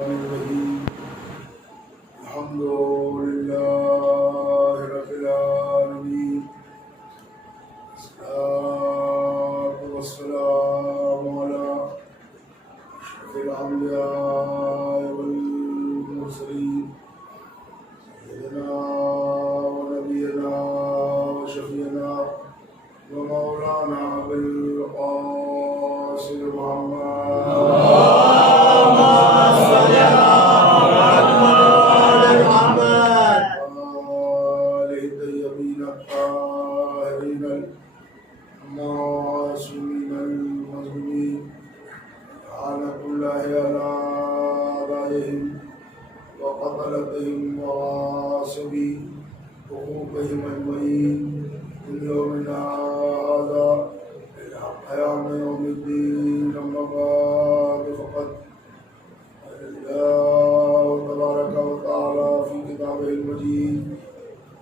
الرحيم الحمد لله رب العالمين الصلاة والسلام على أشرف الأنبياء والمرسلين سيدنا ونبينا وشفيعنا ومولانا أبي القاسم محمد وقتلتهم وغاصبي حقوقهم أجمعين من يومنا هذا إلى قيام يوم الدين. أما بعد فقد قال الله تبارك وتعالى في كتابه المجيد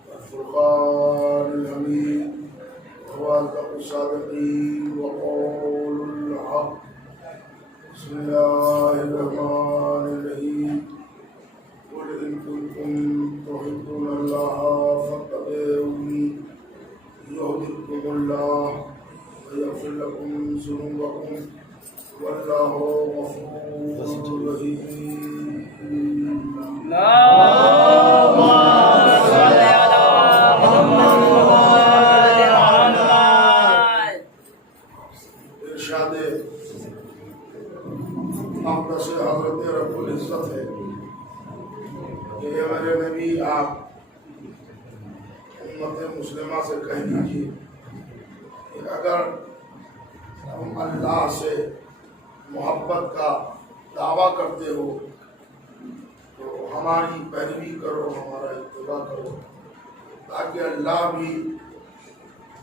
والفرقان الحميد وهو أصدق الصادقين وقول الحق. بسم الله الرحمن الرحيم. قل إن كنتم تحبون الله فاتبعوني يحببكم الله ويغفر لكم ذنوبكم والله غفور رحيم. اللهم صل على محمد وعلى آل محمد. ارشاد اقدس حضرت رب العزت ہے کہ اے میرے نبی آپ امت مسلمہ سے کہہ دیجیے کہ اگر تم اللہ سے محبت کا دعویٰ کرتے ہو تو ہماری پیروی کرو، ہمارا اتباع کرو، تاکہ اللہ بھی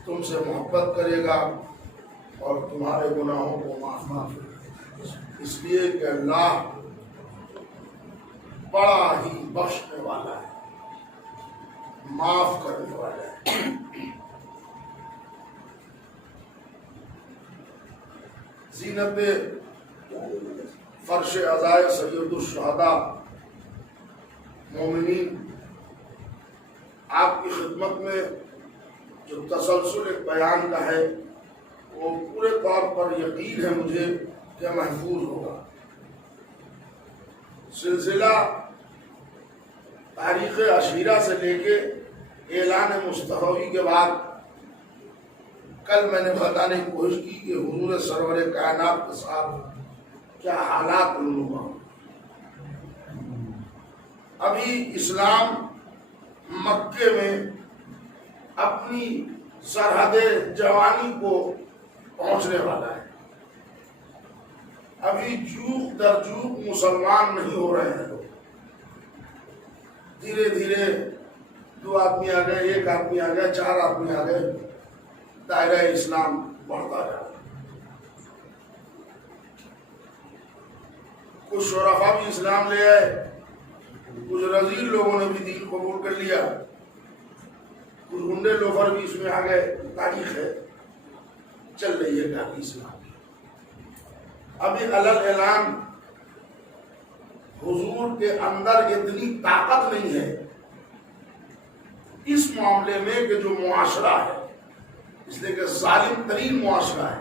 تم سے محبت کرے گا اور تمہارے گناہوں کو معاف کرے گا، اس لیے کہ اللہ بڑا ہی بخشنے والا ہے، معاف کرنے والا ہے۔ زینت فرش عزائے سید الشہداء مومنین، آپ کی خدمت میں جو تسلسل ایک بیان کا ہے وہ پورے طور پر یقین ہے مجھے کہ محفوظ ہوگا۔ سلسلہ تاریخ عشیرہ سے لے کے اعلان مصطفی کے بعد کل میں نے بتانے کی کوشش کی کہ حضور سرور کائنات کے ساتھ کیا حالات رونما ہوں۔ ابھی اسلام مکے میں اپنی سرحد جوانی کو پہنچنے والا ہے، ابھی جوک در جوک مسلمان نہیں ہو رہے ہیں لوگ، دھیرے دھیرے 2 آدمی آ گئے، 1 آدمی آ گئے، 4 آدمی آ گئے، دائرہ اسلام بڑھتا رہا۔ کچھ شرفا بھی اسلام لے آئے، کچھ رذیل لوگوں نے بھی دین قبول کر لیا، کچھ گنڈے لوفر بھی اس میں آ گئے۔ تاریخ ہے، چل رہی ہے کافی اسلام۔ ابھی علل اعلان حضور کے اندر اتنی طاقت نہیں ہے اس معاملے میں کہ جو معاشرہ ہے، اس لیے کہ ظالم ترین معاشرہ ہے،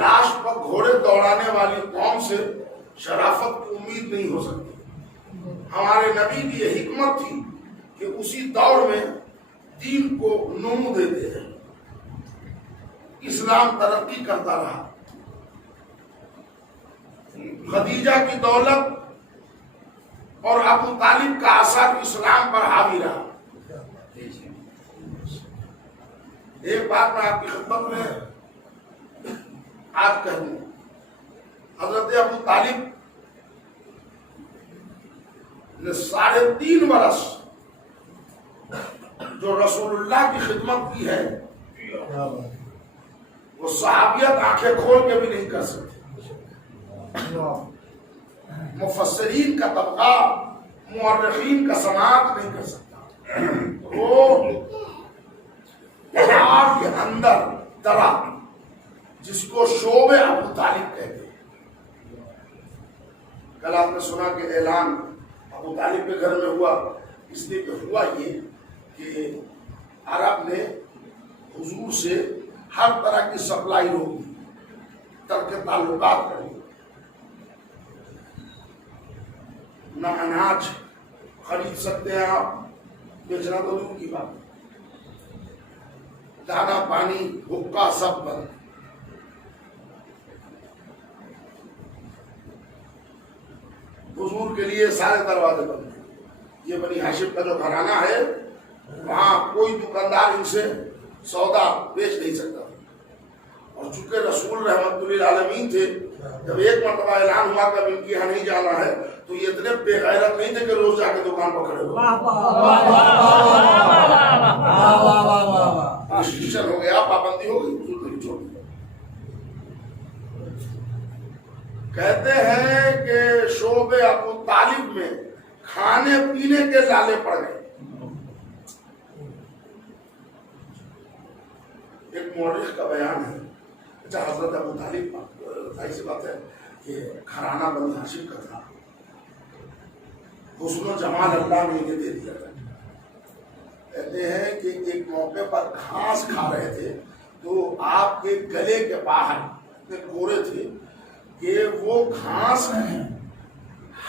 لاش پر گھوڑے دوڑانے والی قوم سے شرافت کی امید نہیں ہو سکتی۔ ہمارے نبی کی یہ حکمت تھی کہ اسی دور میں دین کو نمو دیتے ہیں، اسلام ترقی کرتا رہا، خدیجہ کی دولت اور ابو طالب کا اثر اسلام پر حاوی رہا۔ ایک بات میں آپ کی خدمت میں آج کہہ دوں، حضرت ابو طالب نے 3.5 برس جو رسول اللہ کی خدمت کی ہے وہ صحابیت آنکھیں کھول کے بھی نہیں کر سکتے۔ مفسرین کا طبقہ، مورخین کا سماعت نہیں کر سکتا۔ وہ آپ کے اندر درا جس کو شعب ابو طالب کہتے ہیں، کل آپ نے سنا کہ اعلان ابو طالب کے گھر میں ہوا، اس لیے کہ ہوا یہ کہ عرب نے حضور سے ہر طرح کی سپلائی روک دی، ترک تعلقات کر دی، نہ اناج خرید سکتے ہیں آپ، بیچنا تو دور کی بات، دانا پانی حقہ سب بند۔ حضور کے لیے سارے دروازے بند ہیں۔ یہ بنی ہاشم کا جو گھرانہ ہے وہاں کوئی دکاندار ان سے سودا بیچ نہیں سکتا، اور چونکہ رسول رحمت للعالمین تھے، جب ایک مرتبہ اعلان ہوا کہ اب ان کے یہاں نہیں جانا ہے تو یہ اتنے بے غیرت نہیں تھے کہ روز جا کے دکان پر کھڑے ہوئے، ریسٹرکشن ہو گیا، پابندی ہو گئی، حضور نہیں چھوڑ دیا۔ کہتے ہیں کہ شعب ابو طالب میں کھانے پینے کے لالے پڑ گئے۔ ایک مورخ کا بیان ہے، اچھا حضرت ابو طالب، ظاہر سی بات ہے کہ گھرانہ بنی ہاشم کا تھا، حسن و جمال اللہ نے انہیں دے دیا تھا۔ کہتے ہیں کہ ایک موقع پر گھاس کھا رہے تھے تو آپ کے گلے کے باہر اتنے گورے تھے کہ وہ گھاس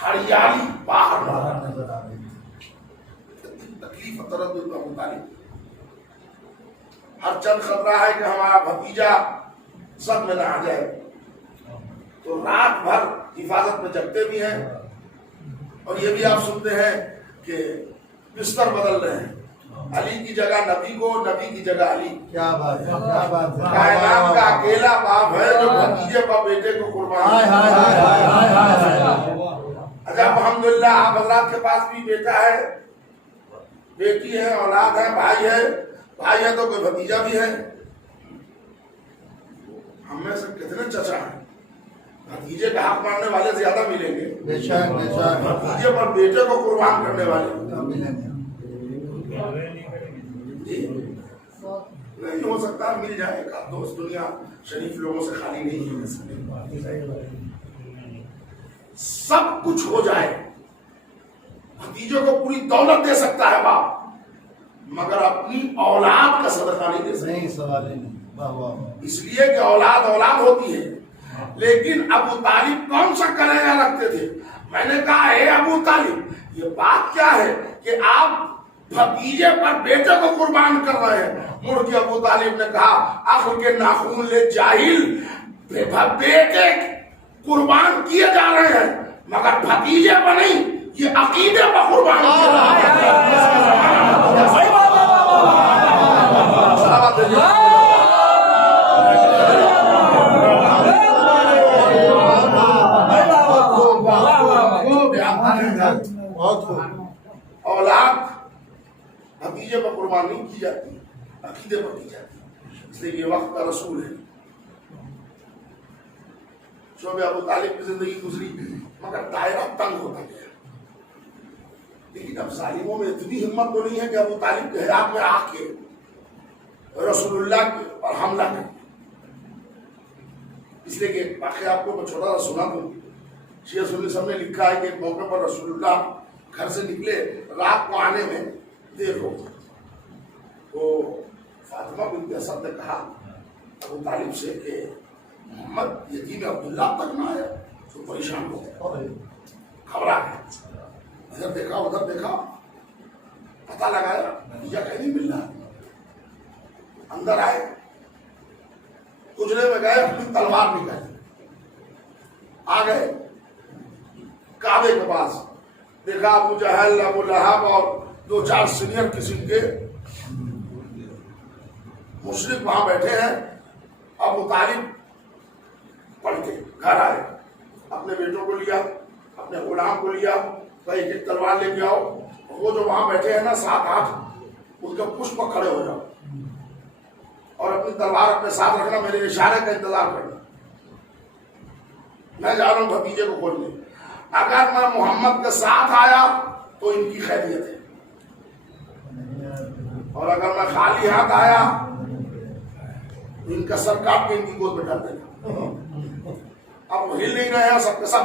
ہریالی باہر نظر آ رہی تھی۔ تکلیف تردد ابو طالب، ہر چند خطرہ ہے کہ ہمارا بھتیجا سب میں نہ آ جائے، تو رات بھر حفاظت میں جگتے بھی ہیں، اور یہ بھی آپ سنتے ہیں کہ بستر بدل رہے ہیں، علی کی جگہ نبی کو، نبی کی جگہ علی۔ کیا بات ہے، کیا بات ہے، کائنات کا اکیلا باپ ہے جو بھتیجے پر بیٹے کو قربان۔ اچھا الحمدللہ آپ حضرات کے پاس بھی بیٹا ہے، بیٹی ہے، اولاد ہے، بھائی ہے تو کوئی بھتیجا بھی ہے۔ ہم میں سے کتنے چچا ہیں، بھتیجے کا حق ماننے والے زیادہ ملیں گے، بھتیجے پر بیٹے کو قربان کرنے والے ملیں گے۔ نہیں ہو سکتا، مل جائے گا دوست، دنیا شریف لوگوں سے خالی نہیں ہے، سب کچھ ہو جائے، بھتیجے کو پوری دولت دے سکتا ہے باپ، مگر اپنی اولاد کا صدقہ نہیں دے سکتا، اس لیے کہ اولاد ہوتی ہے۔ لیکن ابو طالب کون سا کلیجہ رکھتے تھے؟ میں نے کہا اے ابو طالب، یہ بات کیا ہے کہ آپ بھتیجے پر بیٹے کو قربان کر رہے ہیں؟ مڑ کے ابو طالب نے کہا عقل کے ناخون لے جاہل، بیٹے قربان کیے جا رہے ہیں مگر بھتیجے پر نہیں، یہ عقیدے پر قربان کیے جا رہے ہیں۔ اولاد بھتیجے پر قربان نہیں کی جاتی، عقیدے پر کی جاتی، اس لیے یہ وقت کا رسول ہے۔ شعب ابو طالب کی زندگی گزری مگر دائرہ تنگ ہوتا گیا، لیکن اب ظالموں میں اتنی ہمت تو نہیں ہے کہ ابو طالب کے حیات میں آ کے رسول اللہ کے اور حملہ کرے، اس لیے کہ ایک واقعہ آپ کو میں چھوٹا سا سنا دوں۔ شیعہ سنی سب نے لکھا ہے کہ ایک موقع پر رسول اللہ گھر سے نکلے، رات کو آنے میں دیر ہو گئی، تو فاطمہ بنت اسد نے کہا ابو طالب سے کہ محمد یتیم عبداللہ تک نہ آیا، تو پریشان ہو گئے، گھبرا گئے، ادھر دیکھا ادھر دیکھا، پتہ لگایا بھتیجا کہیں نہیں مل رہا، اندر آئے، کجرے میں گئے، اپنی تلوار نکالی، آ گئے کعبے کے پاس، دیکھا ابو جہل، ابو لہب اور دو چار سینئر قسم کے مشرک وہاں بیٹھے ہیں۔ ابو طالب پڑھ کے گھر آئے، اپنے بیٹوں کو لیا، اپنے غلام کو لیا، ایک ایک تلوار لے کے آؤ، وہ جو وہاں بیٹھے ہیں نا 7-8، اس کے پشت پر کھڑے ہو جاؤ اور اپنی تلوار اپنے ساتھ رکھنا، میرے اشارے کا انتظار کرنا، میں جا رہا ہوں بھتیجے کو کھولنے، اگر میں محمد کے ساتھ آیا تو ان کی خیریت ہے، اور اگر میں خالی ہاتھ آیا تو ان کا سر کاٹ کے ان کی گود میں ڈال دینا۔ اب وہ ہل نہیں رہے ہیں سب کے سب،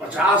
50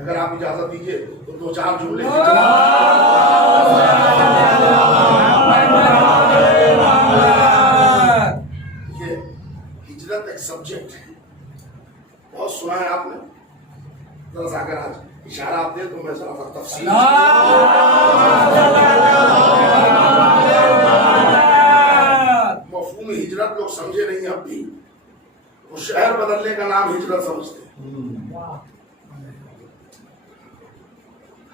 اگر آپ اجازت دیجیے تو دو چار جملے یہ ہجرت ایک سبجیکٹ ہے، بہت سنا ہے آپ نے، ذرا سا اگر آج اشارہ آپ دیں تو میں ذرا سا تفصیل مفہوم ہجرت لوگ سمجھے نہیں اب بھی، وہ شہر بدلنے کا نام ہجرت سمجھتے ہیں۔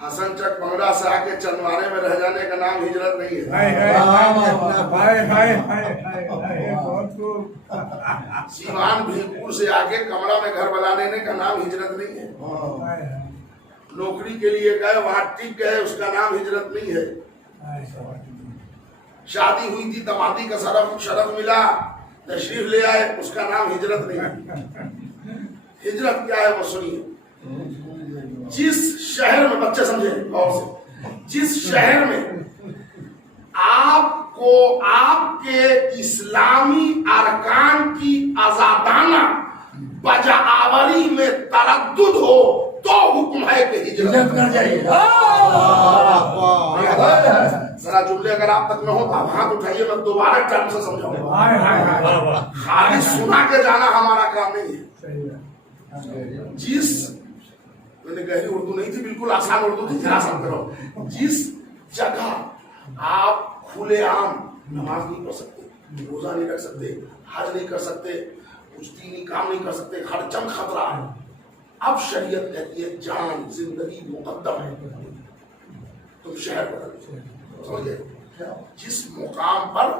حسن چک بنگلہ سے آ کے چندوارے میں رہ جانے کا نام ہجرت نہیں ہے۔ سیوان بھیمپور سے آ کے کمرہ میں گھر بنا لینے کا نام ہجرت نہیں ہے۔ نوکری کے لیے گئے وہاں ٹک گئے، اس کا نام ہجرت نہیں ہے۔ شادی ہوئی تھی، دمادی کا شرف ملا، تشریف لے آئے، اس کا نام ہجرت نہیں ہے۔ ہجرت کیا ہے وہ سنیے۔ جس شہر میں، بچے سمجھے غور سے، جس شہر میں آپ کو آپ کے اسلامی ارکان کی آزادانہ بجاوری میں تردد ہو تو حکم ہے کہ ہجرت کر جائیے۔ ذرا جملے اگر آپ تک نہ ہو تو آپ ہاتھ اٹھائیے، میں دوبارہ ٹرم سے سمجھاؤں گا۔ خالی سنا کے جانا ہمارا کام نہیں ہے۔ جس میں نے گہری اردو نہیں تھی، بالکل آسان اردو تھی، ذرا سمجھ کرو۔ جس جگہ آپ کھلے عام نماز نہیں پڑھ سکتے، روزہ نہیں رکھ سکتے، حج نہیں کر سکتے، کچھ دینی کام نہیں کر سکتے، ہر چند خطرہ ہے، اب شریعت کہتی ہے جان زندگی مقدم ہے، تم شہر بدل سمجھے۔ جس مقام پر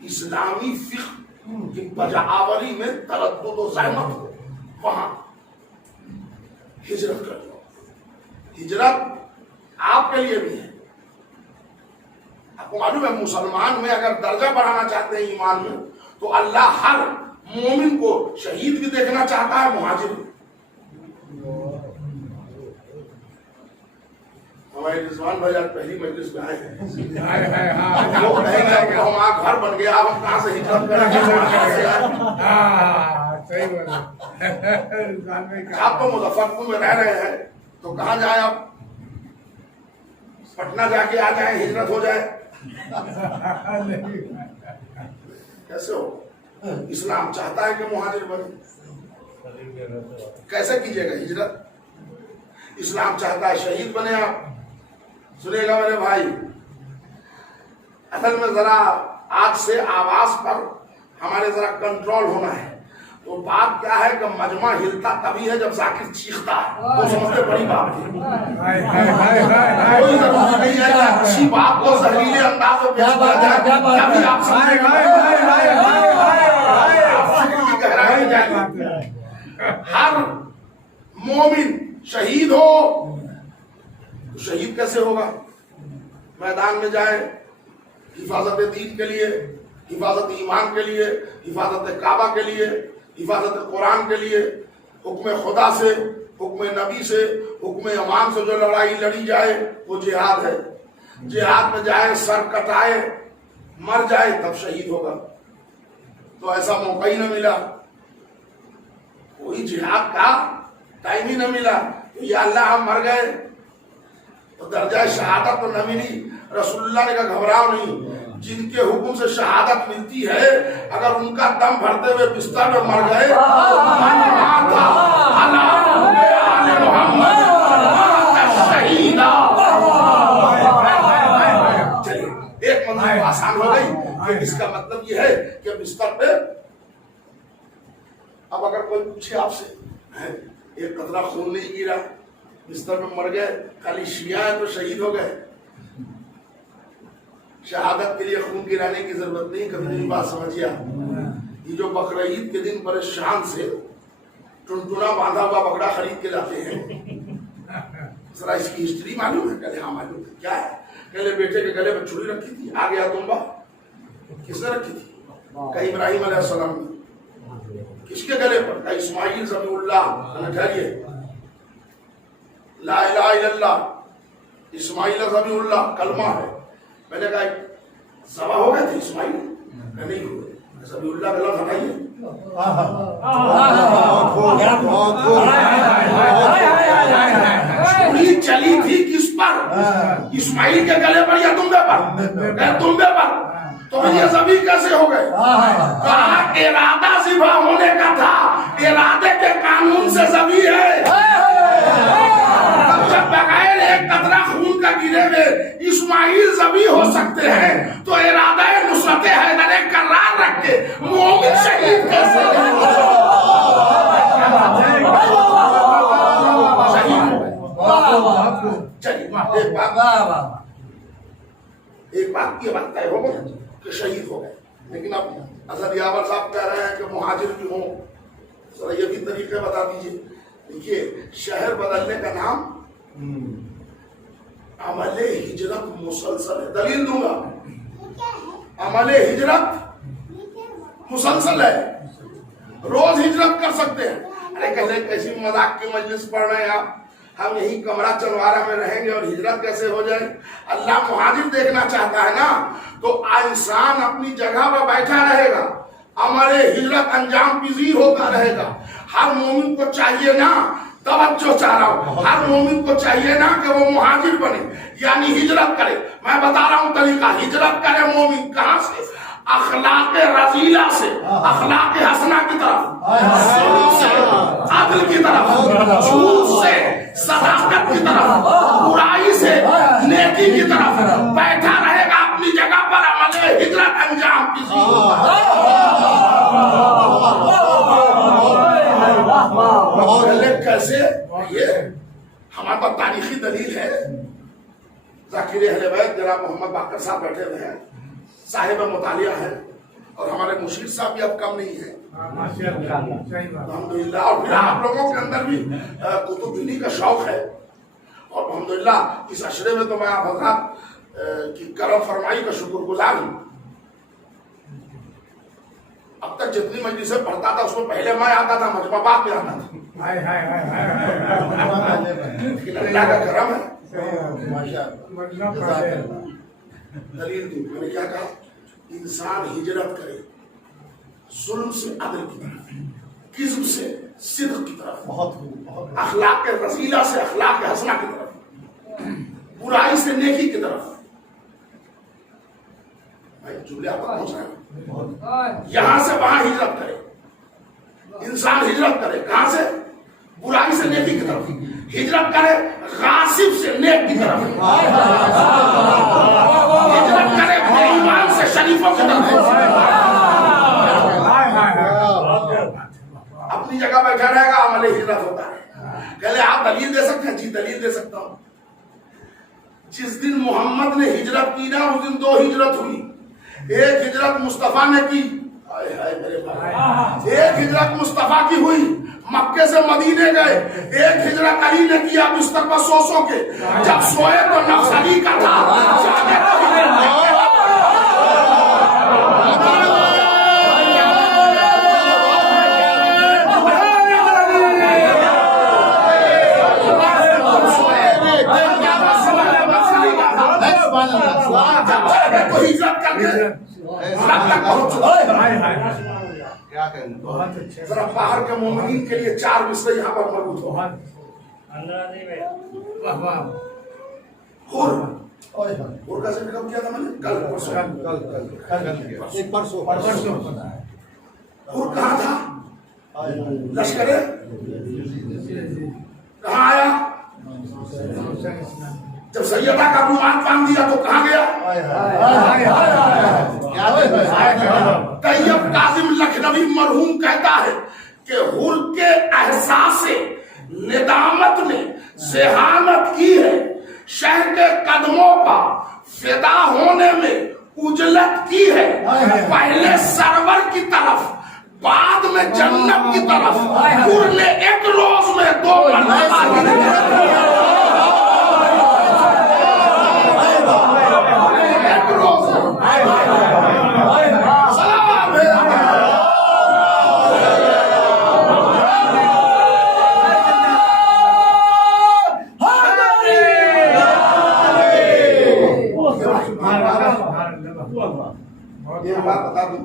اسلامی فقہ کی بجاوری میں تردد و زحمت ہو وہاں ہجرت کر لو۔ ہجرت آپ کے لیے بھی ہے۔ آپ کو معلوم ہے مسلمان میں اگر درجہ بڑھانا چاہتے ہیں ایمان میں تو اللہ ہر مومن کو شہید بھی دیکھنا چاہتا ہے، مہاجر بھی۔ ہمارے رضوان بھائی آج پہلی مجلس میں آئے ہیں، وہ کہیں گے کہ ہمارا گھر بن گیا، اب ہم کہاں سے ہجرت کریں گے؟ آپ تو مظفرپور میں رہ رہے ہیں تو کہاں جائیں؟ آپ پٹنہ جا کے آ جائیں، ہجرت ہو جائے؟ کیسے ہو؟ اسلام چاہتا ہے کہ مہاجر بنے، کیسے کیجیے گا ہجرت؟ اسلام چاہتا ہے شہید بنے آپ۔ سنے گا میرے بھائی، اصل میں ذرا آج سے آواز پر ہمارے ذرا کنٹرول ہونا ہے۔ تو بات کیا ہے کہ مجمع ہلتا تبھی ہے جب ذاکر چیختا ہے، وہ سمجھتے بڑی بات ہے۔ کوئی ضروری نہیں ہے کہ اچھی بات کو زہریلے انداز میں پیش کیا جائے تبھی آپ سمجھیں گے، گہرائی میں جائیں گے۔ ہر مومن شہید ہو تو شہید کیسے ہوگا؟ میدان میں جائے حفاظت دین کے لیے، حفاظت ایمان کے لیے، حفاظت کعبہ کے لیے، حفاظت قرآن کے لیے، حکم خدا سے، حکم نبی سے، حکم امان سے جو لڑائی لڑی جائے وہ جہاد ہے۔ جہاد میں جائے، سر کٹائے، مر جائے تب شہید ہوگا۔ تو ایسا موقع ہی نہ ملا، کوئی جہاد کا ٹائم ہی نہ ملا، تو یا اللہ ہم مر گئے تو درجہ شہادت تو نہ ملی۔ رسول اللہ نے کہا گھبراؤ نہیں، جن کے حکم سے شہادت ملتی ہے اگر ان کا دم بھرتے ہوئے بستر میں مر گئے چلیے ایک منظر آسان ہو گئی کہ اس کا مطلب یہ ہے کہ بستر پہ اب اگر کوئی پوچھے آپ سے ایک قطرہ خون نہیں گرا، بستر میں مر گئے، خالی شیعہ ہے تو شہید ہو گئے، شہادت کے لیے خون گرانے کی ضرورت نہیں۔ کبھی نہیں بات سمجھیا، یہ جو بقرعید کے دن بڑے شان سے ٹنٹنا باندھا ہوا بکرا خرید کے لاتے ہیں، ذرا اس کی ہسٹری معلوم ہے؟ کہلے ہاں معلوم ہے۔ کیا ہے؟ کہلے بیٹے کے گلے میں چھری رکھی تھی، آ گیا تمبا، کس نے رکھی تھی؟ کہ ابراہیم علیہ السلام نے۔ کس کے گلے پر؟ کہ اسماعیل ذبیح اللہ۔ ٹھہریے، لا الہ الا اللہ اسماعیل ذبیح اللہ کلمہ ہے۔ میں نے کہا ذبح ہو گئے تھے اسماعیل؟ کہ نہیں ہوئے۔ ذبیح اللہ کا لفظ ہٹائیے. چھری چلی تھی کس پر؟ اسماعیل کے گلے پر یا تمبے پر؟ تمبے پر. تو یہ ذبیح کیسے ہو گئے؟ کہا ارادہ ذبح ہونے کا تھا, ارادے کے قانون سے ذبیح ہے. جب بغیر ایک قطرہ خون کا گرے ہوئے اسماعیل ذبیح ہو سکتے ہیں تو ارادہ نصرت حیدر قرار رکھ کے مومن شہید کیسے ہو؟ ایک بات یہ بات طے ہو گئی کہ شہید ہو گئے. لیکن اب اظہر یاور صاحب کہہ رہے ہیں کہ مہاجر بھی ہوں, ذرا یہ بھی طریقے بتا دیجیے. دیکھیے شہر بدلنے کا نام عمل ہجرت مسلسل ہے. دلیل دوں گا, عمل ہجرت مسلسل ہے, روز ہجرت کر سکتے ہیں. ارے کہتے کیسی مذاق کی مجلس پڑھ رہے ہیں آپ, ہم یہی کمرہ چنوارہ میں رہیں گے اور ہجرت کیسے ہو جائے؟ اللہ مہاجر دیکھنا چاہتا ہے نا, تو انسان اپنی جگہ پر بیٹھا رہے گا, عمل ہجرت انجام پذیر ہوتا رہے گا. ہر مومن کو چاہیے نا, توجہ چاہ رہا ہوں, ہر مومن کو چاہیے نا کہ وہ مہاجر بنے, یعنی ہجرت کرے. میں بتا رہا ہوں طریقہ, ہجرت کرے مومن کہاں سے؟ اخلاق رذیلہ سے اخلاق حسنہ کی طرف, ظلم سے عدل کی طرف, جھوٹ سے صداقت کی طرف, برائی سے نیکی کی طرف بیٹھا رہے گا اپنی جگہ پر, عمل ہجرت انجام کسی. کیسے؟ یہ ہمارے پاس تاریخی دلیل ہے. ذاکر اہل بیت جناب محمد باقر صاحب بیٹھے ہوئے ہیں, صاحب مطالعہ ہے, اور ہمارے مشیر صاحب بھی اب کم نہیں ہے الحمدللہ. اور پھر آپ لوگوں کے اندر بھی کتب بینی کا شوق ہے, اور الحمدللہ اس عشرے میں تو میں آپ حضرات کی کرم فرمائی کا شکر گزار ہوں. اب تک جتنی مجلسیں پڑھتا تھا اس میں پہلے میں آتا تھا, مجمع بعد میں آتا تھا. اللہ کا کرم ہے. دلیل دی, میں نے کیا کہا؟ انسان ہجرت کرے ظلم سے عدل کی طرف, کذب سے صدق کی طرف, اخلاق رذیلہ سے اخلاق حسنہ کی طرف, برائی سے نیکی کی طرف. جملے آپ پہنچ رہے ہیں. یہاں سے وہاں ہجرت کرے, انسان ہجرت کرے کہاں سے؟ برائی سے نیکی کی طرف. ہجرت کرے غاصب سے نیک کی طرف, ہجرت کرے بے ایمان سے شریفوں کی طرف. اپنی جگہ بیٹھا رہے گا, عمل ہجرت ہوتا ہے. کہلے آپ دلیل دے سکتے ہیں؟ جی دلیل دے سکتا ہوں. جس دن محمد نے ہجرت کی نا اس دن دو ہجرت ہوئی. ایک ہجرت مصطفیٰ نے کی, ایک ہجرت مصطفیٰ کی ہوئی, مکے سے مدینے گئے. ایک ہجرت علی نے کیا بستر پر سو سو کے, جب سوئے تو نفس علی کا تھا. ہجرت کر کے ذرا باہر کے مومنین کے لیے 4 مصرے یہاں پر مربوط ہو. حور کا ذکر کب کیا تھا میں نے؟ کل پرسوں. حور کہاں تھا؟ لشکر کہاں آیا؟ جب سیدہ کا رومال باندھ دیا تو کہاں گیا؟ طیب کاظم لکھنوی مرحوم کہتا ہے کہ حور کے احساس ندامت نے ذہانت کی ہے, شہر کے قدموں پر فدا ہونے میں اجلت کی ہے. پہلے سرور کی طرف بعد میں جنت کی طرف حور نے ایک روز میں 2 مرتبہ یہ بات بتا دوں,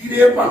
53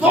2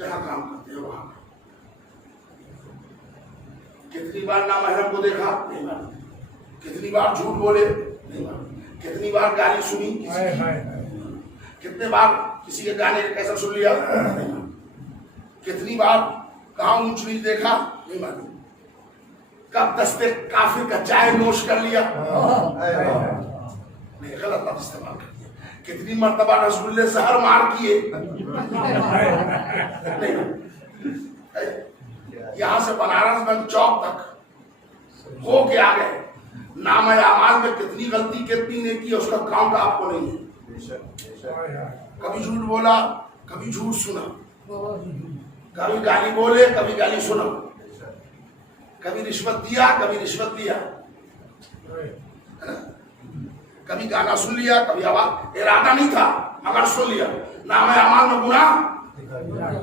جہاں کام کرتے ہیں وہاں. کتنی بار نامحرم کو دیکھا؟ نہیں معلوم. کتنی بار جھوٹ بولے؟ نہیں معلوم. کتنی بار گالی سنی؟ کتنے بار کسی کے گانے کیسا سن لیا؟ نہیں معلوم. کتنی بار کہاں اونچ نیچ دیکھا؟ نہیں معلوم. کب دستے کافر کا چائے نوش کر لیا؟ نہیں، غلط لفظ استعمال کر دیا. کتنی مرتبہ رسول زہر مار کیے؟ نہیں. یہاں سے بنارس گنج چوک تک ہو کے آ گئے. نام اعمال میں کتنی غلطی کتنی نے کی اس کا کاؤنٹ آپ کو نہیں ہے. کبھی جھوٹ بولا، کبھی جھوٹ سنا، کبھی گالی بولے، کبھی گالی سنا، کبھی رشوت دیا، کبھی رشوت دیا، کبھی گانا سن لیا، کبھی آواز ارادہ نہیں تھا مگر سن لیا. نام اعمال میں گناہ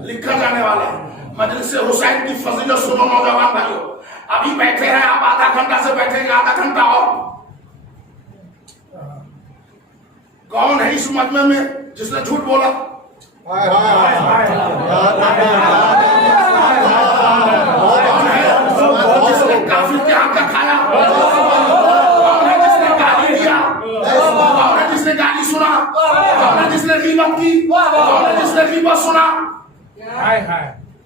لکھا جانے والا ہے. مجلس حسین کی فضیلت سنو نوجوان بھائیوں. ابھی بیٹھے ہیں آپ، آدھا گھنٹہ سے بیٹھے ہیں، آدھا گھنٹہ اور. کون ہے اس مجمع میں جس نے جھوٹ بولا؟ جس نے کافر کے ہاتھ کا کھایا؟ کون ہے جس نے گالی دیا؟ کون ہے جس نے گالی سنا؟ کون ہے جس نے غیبت کی؟ کون ہے جس نے غیبت سنا؟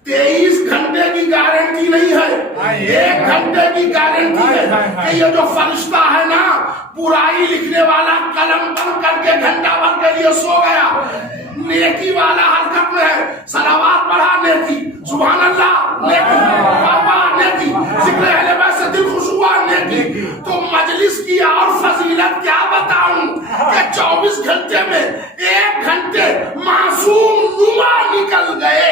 23 گھنٹے کی گارنٹی نہیں ہے، 1 گھنٹے کی گارنٹی ہے کہ یہ جو فرشتہ ہے نا، برائی لکھنے والا قلم بند کر کے گھنٹہ بھر کے لیے سو گیا. نیکی والا حرکت میں ہے. صلوات پڑھا نیکی، سبحان اللہ نیکی، بابا نیکی، ذکر اہل بیت سے دل خوش ہوا نیکی. تو مجلس کی اور فضیلت کیا بتاؤں کہ 24 گھنٹے میں 1 گھنٹے معصوم نما نکل گئے.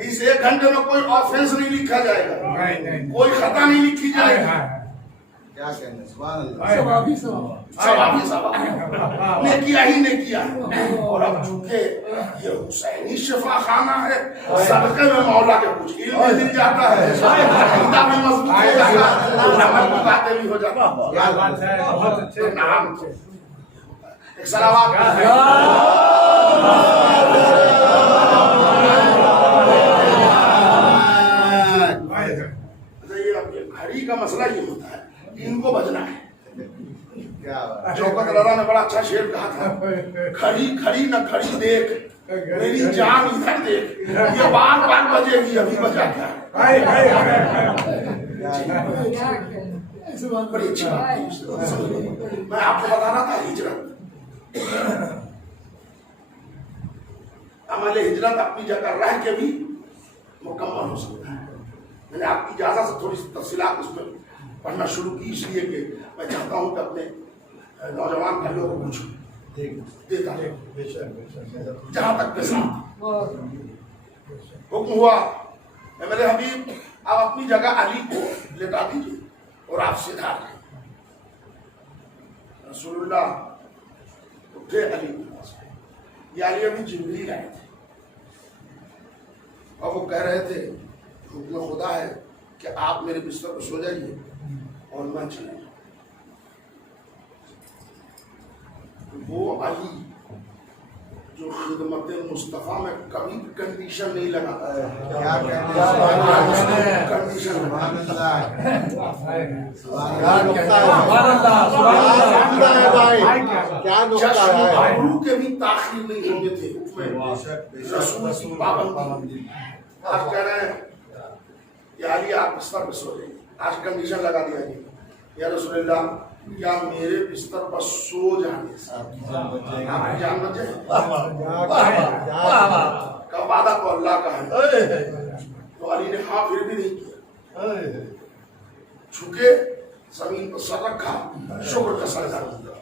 اس 1 گھنٹے میں کوئی آفینس نہیں لکھا جائے گا، کوئی خطا نہیں لکھی جائے گی. نیکیاں ہی نیکیاں. اور اب چونکہ یہ حسینی شفا خانہ ہے، صدقے میں مولا کے کچھ علم بھی مل جاتا ہے، عقیدہ بھی مضبوط ہو جاتا ہے، نمک کی باتیں بھی ہو جاتی ہیں. ایک صلوات گھڑی کا مسئلہ یہ ہوتا ہے کہ ان کو بچنا ہے. شوکت اللہ نے بڑا اچھا شعر کہا تھا، کھڑی کھڑی نہ کھڑی دیکھ، میری جان ادھر دیکھ، یہ بار بار بجے گی، ابھی بجا کیا ہے. بڑی اچھی بات. میں آپ کو بتا رہا تھا ہجرت، عمل ہجرت اپنی جگہ رہ کے بھی مکمل ہو سکتا ہے. میں نے آپ کی اجازت سے تھوڑی سی تفصیلات اس میں پڑھنا شروع کی، اس لیے کہ میں چاہتا ہوں کہ اپنے نوجوان بھائیوں کو کچھ دیتا ہوں. جہاں تک کے ساتھ حکم ہوا کہ میرے حبیب آپ اپنی جگہ علی کو لٹا دیجیے اور آپ سیدھا رہیں. رسول اللہ اٹھے علی کے پاس. یہ علی ابھی جبریل آئے تھے اور وہ کہہ رہے تھے حکم خدا ہے کہ آپ میرے بستر پر سو جائیے اور میں چلے جاؤں. وہ علی جو خدمت مصطفیٰ میں کبھی کنڈیشن نہیں لگاتا ہے. ابرو کے بھی تاخیر نہیں ہوتے تھے رسول کی پابندی. آج کہہ رہے ہیں یا علی آپ بستر پہ سو جائیے. آج کنڈیشن لگا دیا گیا یا رسول اللہ کیا میرے بستر پر سو جانے سے آپ کی جان بچ جائے. کا وعدہ تو اللہ کا ہے. تو علی نے ہاں پھر بھی نہیں کیا، جھکے زمین پر سر رکھا، شکر کا سجدہ کیا،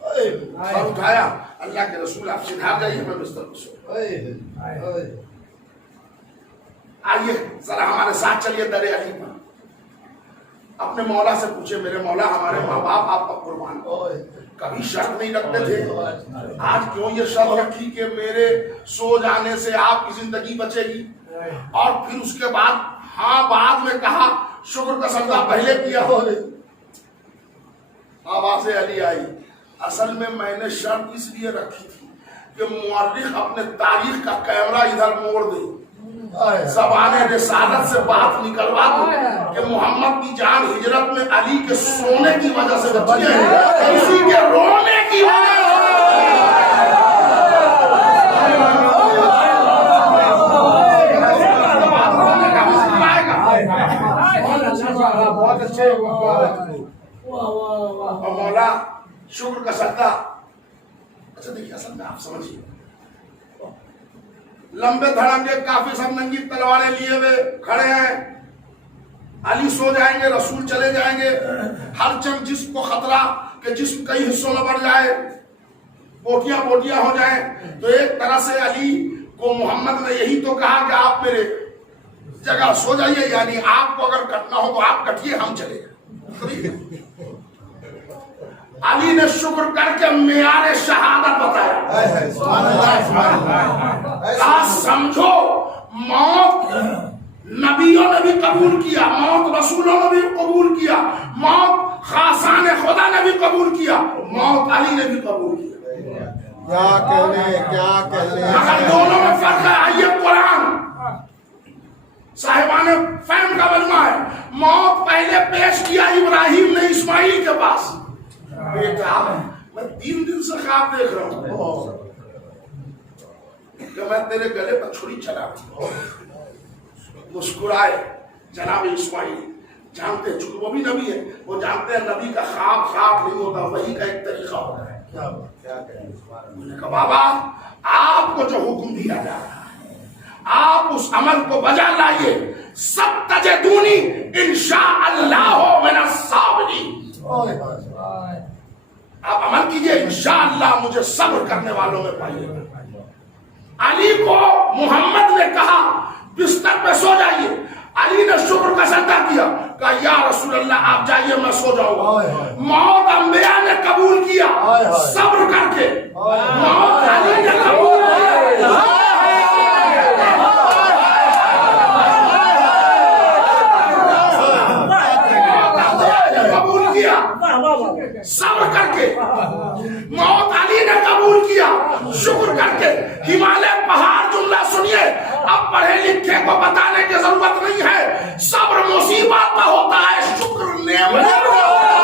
سر اٹھایا. اللہ کے رسول آپ سدھا جائیے، میں بستر پر سو. آئیے ذرا ہمارے ساتھ چلیے در علی پر. اپنے مولا سے پوچھے میرے مولا ہمارے ماں باپ آپ کا قربان کبھی شرط نہیں رکھتے تھے, آج کیوں یہ شرط رکھی کہ میرے سو جانے سے آپ کی زندگی بچے گی؟ اور پھر اس کے بعد ہاں بعد میں کہا شکر کا سجدہ پہلے کیا ہو. آواز علی آئی. اصل میں نے شرط اس لیے رکھی تھی کہ مورخ اپنے تاریخ کا کیمرہ ادھر موڑ دے, زبان رسالت سے بات نکلوا دو کہ محمد کی جان ہجرت میں علی کے سونے کی وجہ سے بچی ہے, اسی کے رونے کی وجہ سے. بہت اچھے مولا شکر کا سجدہ. اچھا دیکھیے اصل میں آپ سمجھیے لمبے دھڑنگے کافی سب ننگی تلواریں لیے ہوئے کھڑے ہیں. علی سو جائیں گے, رسول چلے جائیں گے, ہر چند جسم کو خطرہ کہ جسم کئی حصوں میں بڑھ جائے, بوٹیاں بوٹیاں ہو جائیں. تو ایک طرح سے علی کو محمد نے یہی تو کہا کہ آپ میرے جگہ سو جائیے, یعنی آپ کو اگر کٹنا ہو تو آپ کٹیے, ہم چلے جائیں. علی نے شکر کر کے معیار شہادت بتایا. کہا سمجھو موت نبیوں نے بھی قبول کیا, موت رسولوں نے بھی قبول کیا, موت خاصان خدا نے بھی قبول کیا, موت علی نے بھی قبول کیا. کیا کہنے مگر دونوں میں فرق ہے. آئیے قرآن صاحبان فہم کا مجمع ہے. موت پہلے پیش کیا ابراہیم نے اسماعیل کے پاس. بیٹا میں 3 دن سے خواب دیکھ رہا ہوں کہ میں تیرے گلے پر چھری چلا. مسکرائے جناب اسماعیل. جانتے ہیں چونکہ وہ بھی نبی ہے, وہ جانتے ہیں نبی کا خواب خواب نہیں ہوتا, وہی کا ایک طریقہ ہوتا ہے. میں نے کہا بابا آپ کو جو حکم دیا جا رہا ہے آپ اس عمل کو بجا لائیے. سب تجدونی انشاءاللہ من الصابرین. آپ عمل کیجئے, انشاءاللہ مجھے صبر کرنے والوں میں پائیے. علی کو محمد نے کہا بستر پہ سو جائیے. علی نے شکر کا سجدہ کیا, کہا یا رسول اللہ آپ جائیے میں سو جاؤں گا. موت انبیاء نے قبول کیا صبر کر کے, موت علی نے قبول کیا. قبول کیا صبر کر کے, موت علی نے قبول کیا شکر کر کے. ہمالیہ پہاڑ جملہ سنیے, اب پڑھے لکھے کو بتانے کی ضرورت نہیں ہے. صبر مصیبت پہ ہوتا ہے, شکر نعمت پہ ہوتا ہے.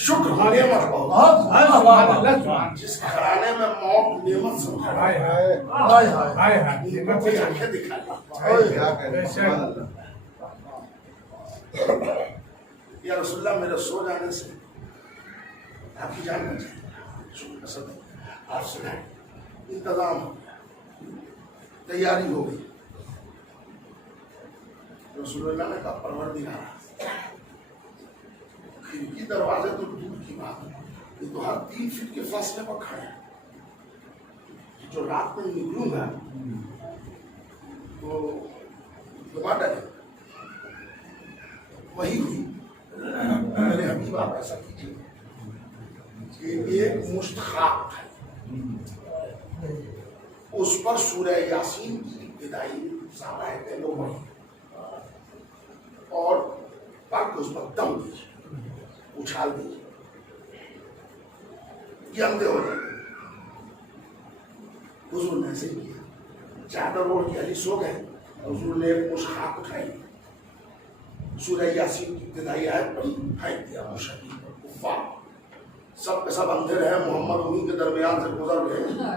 شکر نعمت بہت. جس گھرانے میں موت نعمت سمجھا آنکھیں دکھا یا رسول اللہ میرے سو جانے سے آپ کی جان بچ جائے. شکر کا صدقہ آپ سنائیں. انتظام ہو گیا, تیاری ہو گئی. رسول اللہ نے کہا پروردگار کھڑکی دروازے تو دور کی بات ہے, یہ تو ہر 3 فٹ کے فاصلے پر کھڑے ہیں. جو رات میں نکلوں گا تو دماغ ڈالے وہی ہوئی. میرے حبیب آپ ایسا کیجیے کہ ایک مشت خاک ہے, اس پر سورہ یاسین کی ابتدائی سارا پہلو پڑھی اور پاک اس پر دم دیجیے, اچھال دیجیے, یہ اندھے ہو جائے. حضور نے ایسے کیا, چادر اوڑھ کے علی سو گئے. حضور نے ایک مشت خاک اٹھائی, سورہ یاسین کی ابتدائی آیت پڑھی, پھینک دیا. مشرکین کفار سب کے سب اندھے رہے, محمد انہیں کے درمیان سے گزر گئے.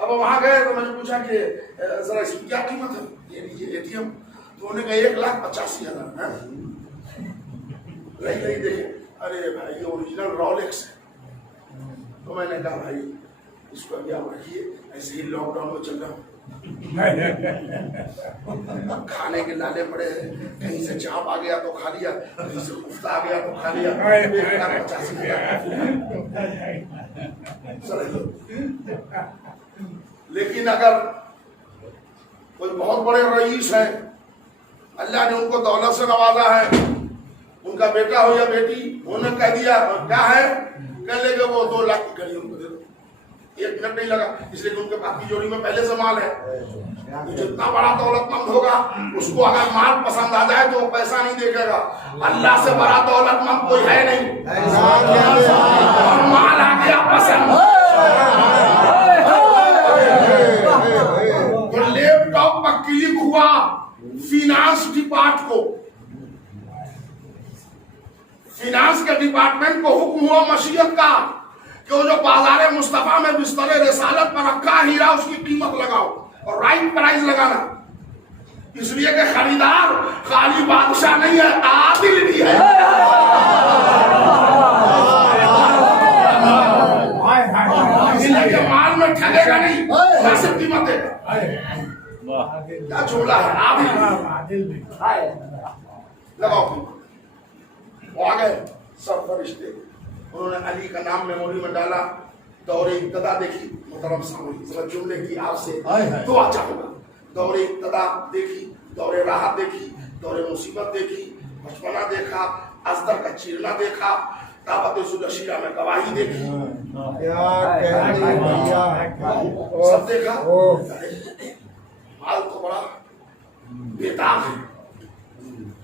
اب وہاں گئے تو میں نے پوچھا کہ ذرا اس کی کیا قیمت ہے یہ لیجیے ATM. تو انہوں نے کہا 1,85,000. نہیں دیکھے ارے بھائی یہ اوریجنل رولکس ہے. تو میں نے کہا بھائی اس کو ابھی آپ رکھیے ایسے ہی لاک ڈاؤن میں چل رہا ہوں کھانے کے لالے پڑے ہیں کہیں سے چاپ آ گیا تو کھا لیا کہیں سے کفتہ آ گیا تو کھا لیا 1,85,000. لیکن اگر کوئی بہت بڑے رئیس ہیں اللہ نے ان کو دولت سے نوازا ہے ان کا بیٹا ہو یا بیٹی انہوں نے کہہ دیا کیا ہے کہہ لے گا وہ 2 لاکھ کی گھڑی ان کو دے دو 1 منٹ نہیں لگا اس لیے کہ ان کے پاس کی جوڑی میں پہلے سے مال ہے. جتنا بڑا دولت مند ہوگا اس کو اگر مال پسند آ جائے تو وہ پیسہ نہیں دیکھے گا. اللہ سے بڑا دولت مند کوئی ہے نہیں اور مال آ گیا پسند. لیپ ٹاپ پر کلک ہوا فینانس کے ڈپارٹمنٹ کو حکم ہوا مشیت کا کہ وہ جو بازار مصطفیٰ میں بستر رسالت پر رکھا ہیرا اس کی قیمت لگاؤ اور رائٹ پرائز لگانا. اس لیے کہ خریدار خالی بادشاہ نہیں ہے عادل بھی ہے. اس لیے کہ مال میں ٹھگے گا نہیں مناسب قیمت دے گا. کیا جملہ ہے عادل لگاؤ قیمت. وہ آ گئے سب فرشتے انہوں نے علی کا نام میموری میں ڈالا. دور ابتدا دیکھی محترم سامعین ذرا جملے کی آپ سے دعا چاہوں گا. دور ابتدا دیکھی دور راحت دیکھی دور مصیبت دیکھی بچپنا دیکھا ازدر کا چیرنا دیکھا دعوت ذوالعشیرہ میں گواہی دیکھی سب دیکھا. مال تو بڑا بےتاب ہے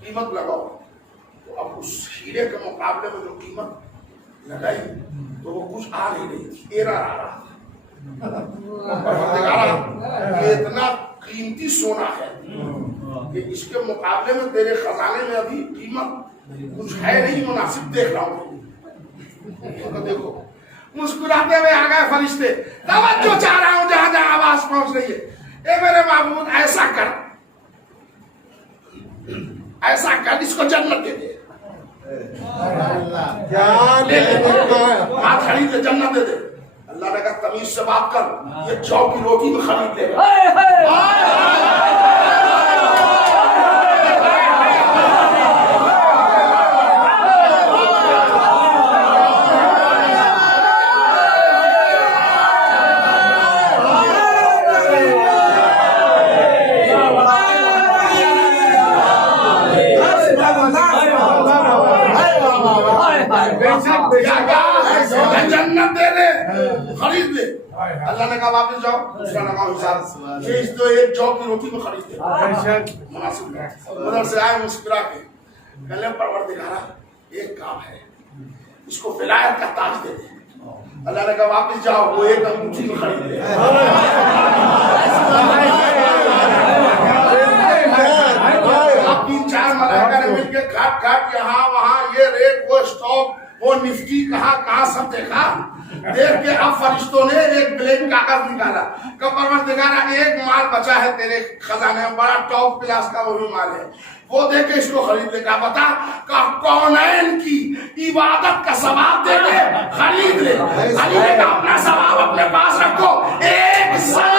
قیمت لگاؤ. تو اب اس ہیرے کے مقابلے میں جو قیمت لگائی تو وہ کچھ آ نہیں رہی تھی ایرر آ رہا تھا. یہ اتنا قیمتی سونا ہے کہ اس کے مقابلے میں تیرے خزانے میں ابھی قیمت کچھ ہے نہیں مناسب دیکھ رہا ہوں. دیکھو مسکراتے ہوئے آ گئے فرشتے. توجہ چاہ رہا ہوں جہاں جہاں آواز پہنچ رہی ہے. اے میرے معبود ایسا کر اس کو جنت دے دے. ہاتھ خرید لے جنت دے دے. اللہ نے کہا تمیز سے بات کر یہ جو کی روٹی بھی خرید لے گا. جنت دے دے خرید لے. اللہ نے کہا واپس جاؤ دوسرا لگاؤ حساب چیز تو ایک جو کی روٹی میں خرید لے مناسب. ادھر سے آئے مسکرا کے کہنے پروردگارا ایک کام ہے اس کو ولایت کا تاج دے دے. اللہ نے کہا واپس جاؤ وہ ایک انگوٹھی میں خرید لے. آپ 3-4 ملائکہ نے مل کے کھاٹ یہاں وہاں یہ ریٹ وہ اسٹاک وہ نفٹی کہاں سب دیکھا. دیکھ کے اب فرشتوں نے ایک بلین کاغذ نکالا کہ پروردگارا ایک مال بچا ہے تیرے خزانے میں بڑا ٹاپ کلاس کا وہی مال ہے وہ دے کے اس کو خرید لے. کا بتا کہ کونین کی عبادت کا ثواب دے کے خرید لے. علی نے کہا اپنا ثواب اپنے پاس رکھو. 1 سال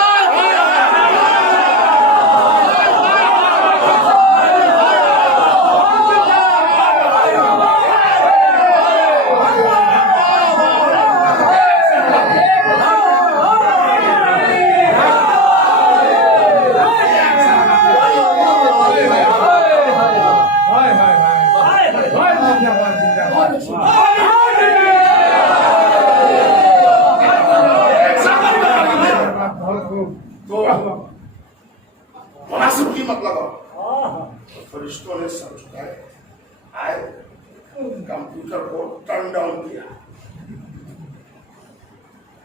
مناسب قیمت لگاؤ. فرشتوں نے سر جھکائے آئے کمپیوٹر کو ٹرن ڈاؤن کیا.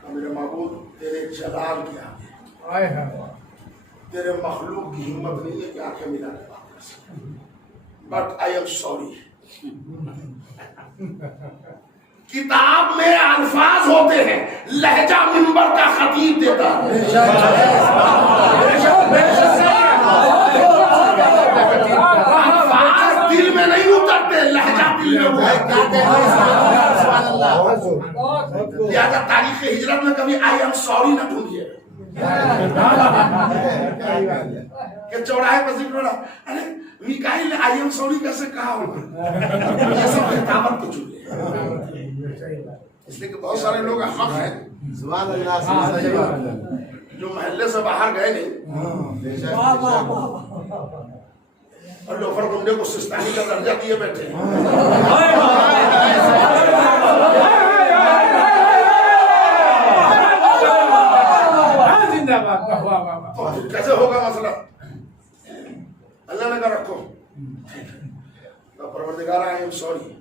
میرے معبود تیرے جلال کیا تیرے مخلوق کی ہمت نہیں ہے کہ آنکھیں ملا کے بات کر سکے. بٹ آئی ایم سوری کتاب میں الفاظ ہوتے ہیں، لہجہ منبر کا خطیب دیتا ہے۔ الفاظ دل میں نہیں اترتے، لہجہ دل میں اترتا ہے۔ لہذا تاریخ ہجرت میں کبھی آئی ایم سوری نہ ڈھونڈیے کہ چوراہے پر ذکر ہو رہا، ارے میکائیل نے آئی ایم سوری کیسے کہا ہوگا؟ یہ سب خطابت کے جملے ہیں، اس لیے کہ بہت سارے لوگ احمق ہیں جو محلے سے باہر گئے نہیں اور لوفر گنڈے کو سستانی کا درجہ دیے بیٹھے ہیں۔ تو کیسے ہوگا مسئلہ؟ اللہ نے کہا رکھو، پروردگار آئی ایم سوری،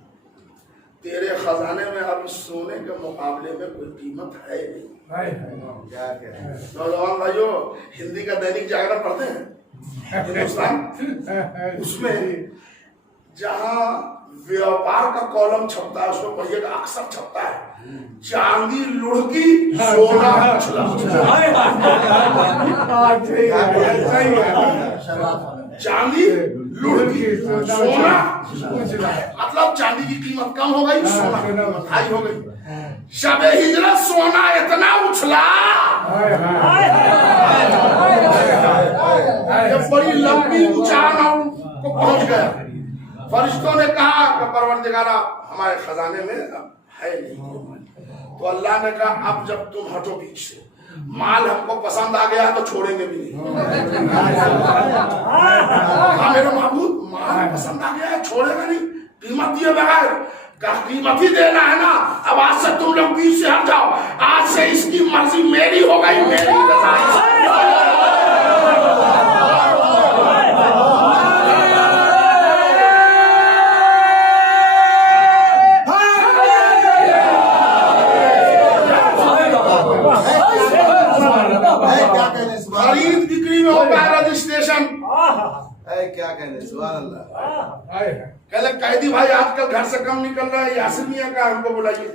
تیرے خزانے میں اب سونے کے مقابلے میں کوئی قیمت ہے نہیں۔ نوجوان بھائیو، ہندی کا دینک جاگرن پڑھتے ہیں ہندوستان، اس میں جہاں ویاپار کا کالم چھپتا ہے اس میں پڑھیے گا اکثر چھپتا ہے چاندی لڑکی سونا اچھلا۔ چاندی لڑکی سونا، مطلب چاندی کی قیمت کم ہو گئی، سونا قیمت ہائی ہو گئی۔ شب ہجرت سونا اتنا اچھلا کہ بڑی لمبی اونچائیوں کو پہنچ گیا۔ فرشتوں نے کہا کہ پروردگارا ہمارے خزانے میں ہے نہیں۔ تو اللہ نے کہا اب جب تم ہٹو بیچ سے، مال ہم کو پسند آ گیا تو چھوڑیں گے بھی نہیں۔ ہاں میرے معبود، مال پسند آ گیا ہے چھوڑے گا نہیں، قیمت دیے بغیر، قیمت ہی دینا ہے نا۔ اب آج سے تم لوگ بیچ سے ہٹ جاؤ، آج سے اس کی مرضی میری ہو گئی، میری رضا۔ خرید بکری میں ہوتا ہے رجسٹریشن۔ کیا کہنے، سبحان اللہ۔ کہلے قیدی بھائی آج کل گھر سے کم نکل رہا ہے، یاسر میاں کا ہم کو بلائیے،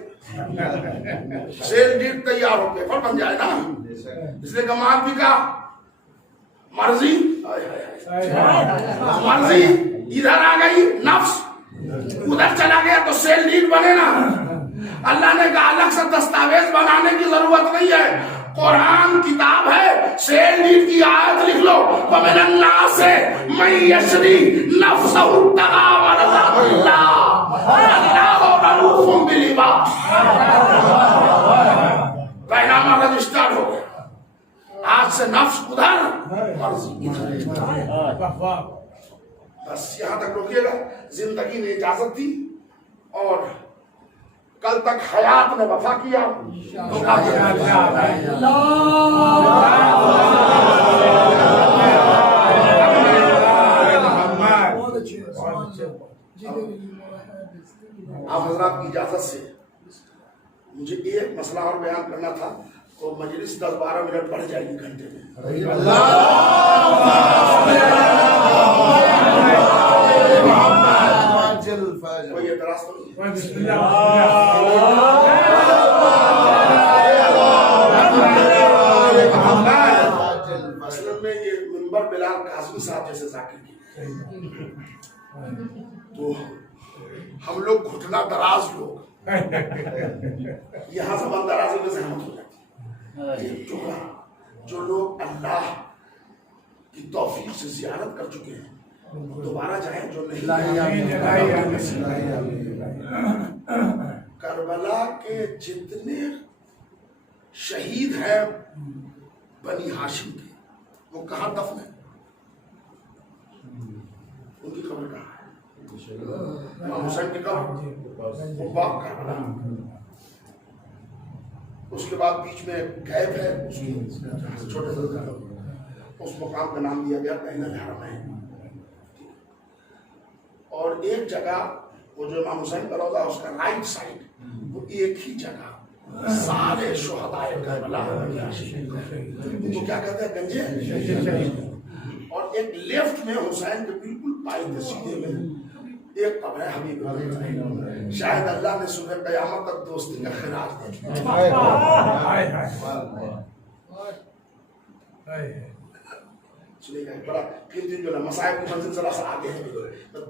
سیل ڈیٹ تیار ہو پیپر بن جائے نا، اس لیے کمال بھی کا مرضی مرضی ادھر آ گئی، نفس ادھر چلا گیا تو سیل ڈیٹ بنے نا۔ اللہ نے کہا الگ سے دستاویز بنانے کی ضرورت نہیں ہے، قرآن کتاب ہے، سیل ڈیٹ کی آیت لکھ لو، وَمِنَ النَّاسِ مَن يَشْرِي نَفْسَهُ ابْتِغَاءَ مَرْضَاتِ اللَّهِ وَاللَّهُ رَءُوفٌ بِالْعِبَادِ۔ پیغامہ رجسٹرڈ ہو گیا، آج سے نفس ادھر، مرضی ادھر۔ بس یہاں تک روکیے گا، زندگی نے اجازت دی اور کل تک حیات نے وفا کیا۔ آپ حضرات کی اجازت سے مجھے ایک مسئلہ اور بیان کرنا تھا، تو مجلس 10-12 منٹ بڑھ جائے گی گھنٹے میں۔ کوئی اعتراض تو نہیں؟ اصل میں یہ منبر بلال قاسمی صاحب جیسے ذاکر کی، تو ہم لوگ گھٹنا دراز لوگ یہاں زبان درازی میں زحمت ہو جاتی ہے۔ جو لوگ اللہ کی توفیق سے زیارت کر چکے ہیں دوبارہ جائیں، جو نہیں۔ کربلا کے جتنے شہید ہیں بنی ہاشم کے، وہ کہاں دفن ہیں؟ ان کی قبر کہاں ہے؟ امام حسین کی قبر وہ باغ کربلا، اس کے بعد بیچ میں غیب ہے، اس کی چھوٹے سے اس مقام کا نام دیا گیا بین الحرمین۔ اور ایک جگہ وہ جو امام حسین کا روضہ اس کا رائٹ سائڈ، وہ ایک ہی جگہ سارے شہدائے کربلا تو کیا کہتے ہیں گنجے، اور ایک لیفٹ میں حسین کے بالکل پائے سیدھے میں ایک قبر ہے حبیب اللہ، شاید اللہ نے صبح قیامت تک دوستی کا خراج دے دیا۔ سنیے گا بڑا پھر دن جو ہے مسائل کی منزل ذرا سا آگے ہے،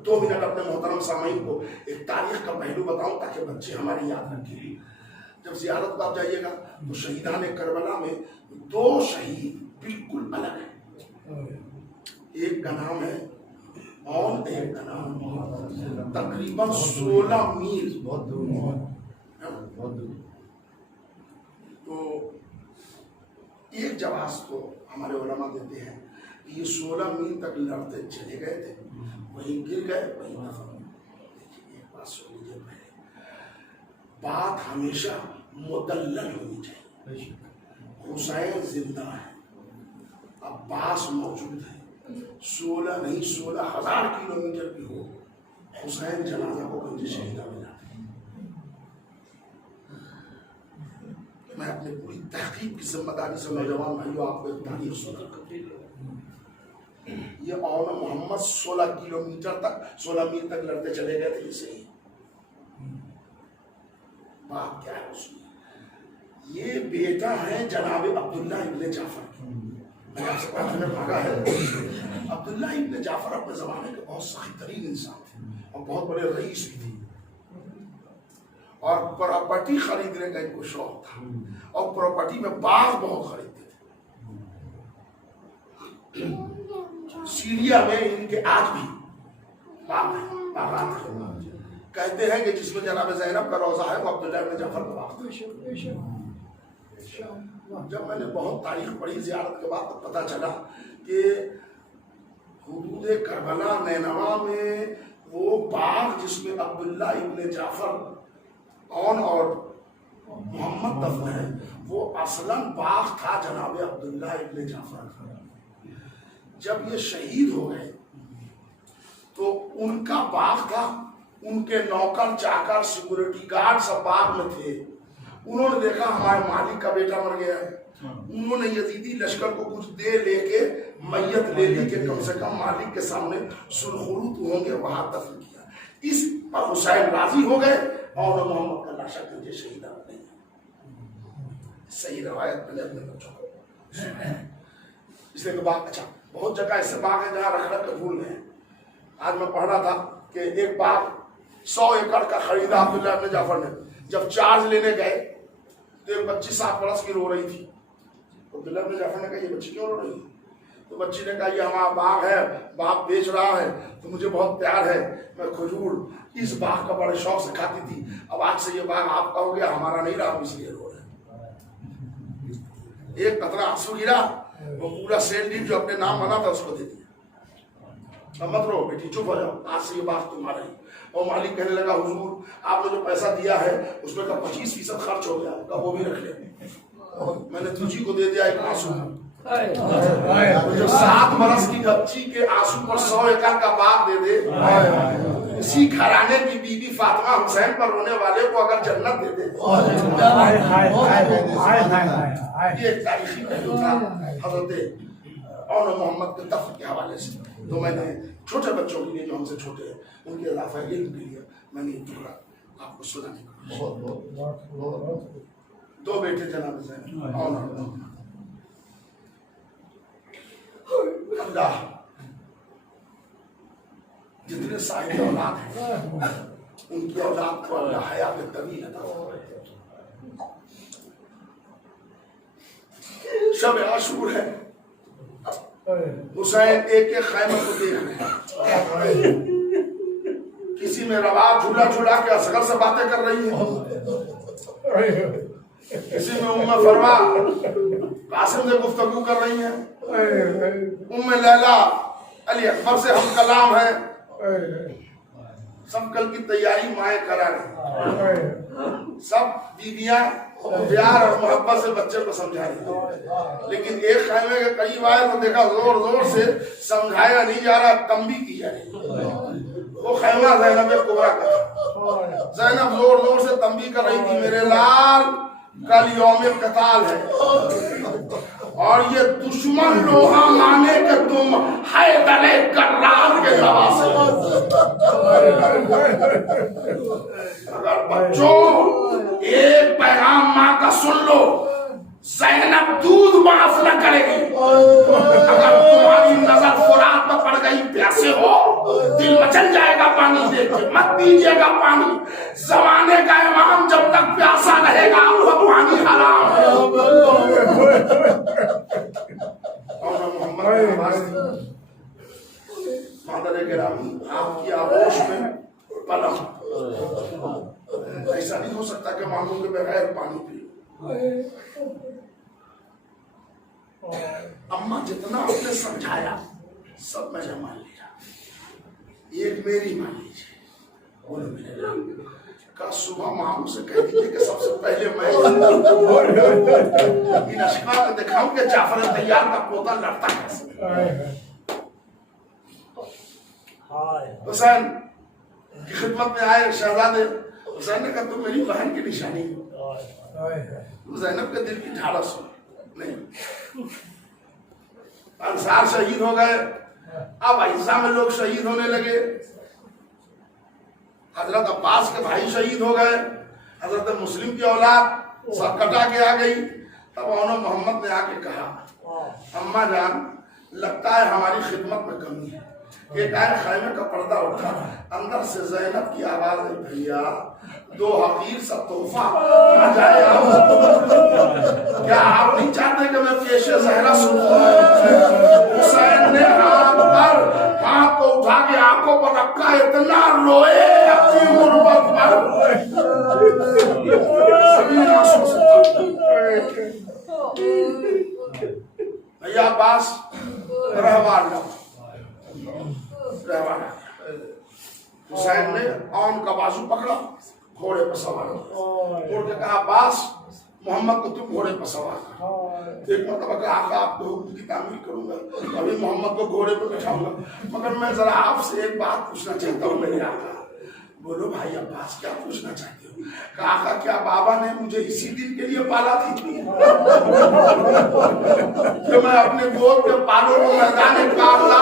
2 منٹ اپنے محترم سامعین کو ایک تاریخ کا پہلو بتاؤں تاکہ بچے ہماری یاد رکھیں۔ جب زیارت پر آپ جائیے گا تو شہیدان کربلا میں 2 شہید بالکل الگ ہیں، ایک کا نام ہے اور ایک کا نام تقریباً 16 میل بہت دور۔ تو ایک جواز تو ہمارے علماء دیتے ہیں کہ یہ 16 میل تک لڑتے چلے گئے تھے، وہیں گر گئے وہیں دفن۔ دیکھیے ایک بات سن لیجیے، پہلے بات ہمیشہ مدلل ہونی چاہیے۔ حسین زندہ ہے، عباس موجود ہے، 16 نہیں 16,000 کلومیٹر بھی ہو، حسین جنازہ کو گنج شہیدہ میں لاتے ہیں۔ میں اپنے پوری تحقیق کی ذمہ داری سے نوجوان بھائیوں آپ کو ایک تاریخ سنا، یہ اور محمد 16 کلومیٹر تک 16 میل تک لڑتے چلے گئے تھے، یہ صحیح بات کیا ہے اس میں؟ یہ بیٹا ہے جناب عبداللہ ابن جعفر کی، میں آپ سے بات میں بھاگا ہے۔ عبداللہ ابن جعفر اپنے زمانے کے بہت سخی ترین انسان تھے اور بہت بڑے رئیس بھی تھے، اور پراپرٹی خریدنے کا ان کو شوق تھا، اور پراپرٹی میں باغ بہت خریدتے تھے۔ سیریا میں ان کے آج بھی باغات ہیں، کہتے ہیں کہ جس میں جناب زینب کا روضہ ہے وہ عبداللہ ابن جعفر کا باغ تھا۔ جب میں نے بہت تاریخ پڑھی زیارت کے بعد پتہ چلا کہ حدود کربلا نینوا میں وہ باغ جس میں عبداللہ ابن جعفر اور محمد دفن ہے، وہ اصلاً باغ تھا جناب عبداللہ ابن جعفر کا۔ جب یہ شہید ہو گئے تو ان کا باغ تھا، ان کے نوکر چاکر سیکورٹی گارڈ سب باغ میں تھے۔ انہوں نے دیکھا ہمارے مالک کا بیٹا مر گیا ہے، انہوں نے یزیدی لشکر کو کچھ دے لے کے میت لے لی کہ کم سے کم مالک کے سامنے سرخروت ہوں گے، وہاں دفن کیا۔ اس پر حسین راضی ہو گئے اور محمد کا لاشا گنج شہیدہ نہیں۔ صحیح روایت میں اپنے بچوں کو اس لیے کہ باغ اچھا بہت جگہ ایسے باغ ہیں جہاں رکھ کے بھول گئے۔ آج میں پڑھ رہا تھا کہ ایک باغ 100 ایکڑ کا خریدا عبداللہ ابن جعفر نے، جب چارج لینے گئے تو ایک بچی 7 برس کی رو رہی تھی۔ عبداللہ ابن جعفر نے کہا یہ بچی کیوں رو رہی ہے؟ تو بچی نے کہا یہ ہمارا باغ ہے، باغ بیچ رہا ہے تو مجھے بہت پیار ہے، میں کھجور اس باغ کا بڑے شوق سے کھاتی تھی، اب آج سے یہ باغ آپ کا ہو گیا، ہمارا نہیں رہا، اس لیے رو رہے۔ ایک قطرہ آنسو گرا، وہ پورا سینڈ جو اپنے نام بنا تھا اس کو دے دیا۔ اب مت رو بیٹی، چپ ہو جاؤ، آج سے یہ باغ تمہارا ہی۔ اور مالک کہنے لگا حضور آپ نے جو پیسہ دیا ہے اس میں کا 25% خرچ ہو گیا، کا وہ بھی رکھ لیں، میں نے تجھی کو دے دیا ایک آنسو۔ جو 7 برس کی بچی کے آنسو پر 100 ایکڑ کا باغ دے دے، اسی گھرانے کی بی بی فاطمہ حسین پر رونے والے کو اگر جنت دے دے۔ یہ ایک تاریخی پہلو تھا حضرت اور محمد کے دفن کے حوالے سے۔ تو میں نے چھوٹے بچوں کے لیے جو ہم سے چھوٹے ہیں ان کے اضافہ علم کے لیے میں نے یہ ٹکڑا آپ کو سنانے کا۔ 2 بیٹے جناب زین اور اللہ جتنے صاحب اولاد ہیں ان کی اولاد کو اللہ حیات طویل عطا فرمائے۔ شب عاشور ہے، حسین ایک ایک خیمہ کو دیکھ رہے ہیں، کسی میں روا جھولا جھولا کے اصغر سے باتیں کر رہی ہیں، کسی میں ام فروا قاسم سے گفتگو کر رہی ہیں، ام لیلا علی اکبر سے ہم کلام ہیں، سب کل کی تیاری مائیں کرا رہے ہیں، سب بیویاں پیار اور محبت سے بچے کو سمجھا رہی ہیں، لیکن ایک خیمے کے قریب آئے تو دیکھا زور زور سے سمجھایا نہیں جا رہا، تنبیہ کی جا رہی ہے۔ وہ خیمہ زینب کبریٰ کا تھا، زینب زور زور سے تنبیہ کر رہی تھی، میرے لال کل یوم قتال ہے اور یہ دشمن لوہا مانے کہ تم حیدر کرار کے نواسے اگر بچوں ایک پیغام ماں کا سن لو زینب دودھ معاف نہ کرے گی اگر تمہاری نظر فرات پر پڑ گئی پیاسے ہو دل مچل جائے گا پانی دیکھ کے مت پیجیے گا پانی زمانے کا امام جب تک پیاسا رہے گا وہ پانی حرام ہے مادر گرامی آپ کی آغوش میں پلم ایسا نہیں ہو سکتا کہ مانگوں کے بغیر پانی پی اماں جتنا آپ نے سمجھایا سب میں مان لیا ایک میری مان لیجیے بولو میرے نام کا صبح ماموں سے کہہ دیجیے کہ سب سے پہلے میں ان اشکال کو دکھاؤں کہ جعفر تیار کا پوتا لڑتا ہے حسین کی خدمت میں آئے شہزادے حسین نے کہا تم میری بہن کی نشانی ہو زینب کے دل کی ڈھارس ہو نہیں انصار شہید ہو گئے اب عیسیٰ میں لوگ شہید ہونے لگے حضرت عباس کے بھائی شہید ہو گئے حضرت مسلم کی اولاد سب کٹا کے آ گئی تب انہوں محمد نے آ کے کہا اماں جان لگتا ہے ہماری خدمت میں کمی ہے ایک آئے خیمے کا پردہ اٹھا اندر سے زینب کی آواز ہے بھیا دو حقیر سا تحفہ نہ جائے کیا آپ نہیں چاہتے کہ میں پیش زہرا سنوں حسین نے ہاتھ کو اٹھا کے آنکھوں پر رکھا اتنا روئے اپنی غربت پر زمین آنسوں سے بھیا عباس رہوار لو حسین نے آن کا بازو پکڑا گھوڑے پر سوار مڑ کے کہا عباس محمد کو تم گھوڑے پر سوار کر ایک مرتبہ کہا آقا آپ کو حکم کی تعمیل کروں گا ابھی محمد کو گھوڑے پر بٹھاؤں گا مگر میں ذرا آپ سے ایک بات پوچھنا چاہتا ہوں میرے آقا بولو بھائی عباس کیا پوچھنا چاہتے ہو کہا آقا کیا بابا نے مجھے اسی دن کے لیے پالا تھی کہ میں اپنے گود کے پالوں کو میدان کارلا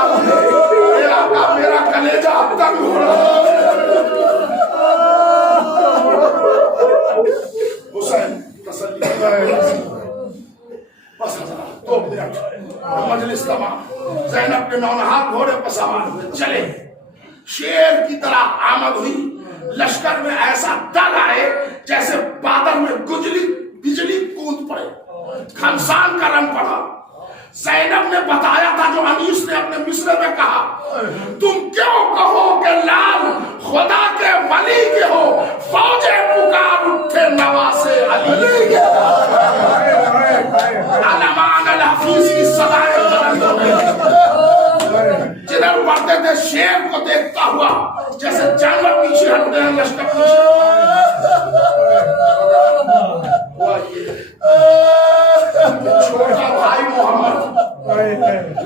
اے آقا میرا کلیجہ تنگ ہو رہا حسین تسلی بس حضرات 2 منٹ مجلس تمام زینب کے نونہار گھوڑے پر سوار ہوئے چلے شیر کی طرح آمد ہوئی لشکر میں ایسا ڈر آئے جیسے بادل میں بجلی کود پڑے خمسان کا رنگ پڑا زینب نے بتایا تھا جو انیس نے اپنے مصرے میں کہا تم کیوں کہو کہ لال خدا کے ولی کے ہو فوجیں پکار اٹھے نواسے علی علمان الحفیظ کی صدائیں بلند ہو گئی جدھر پڑھتے تھے شیر کو دیکھتا ہوا جیسے جانور پیچھے ہٹتے ہیں لشکر پیچھے ہوا یہ چھوٹا بھائی محمد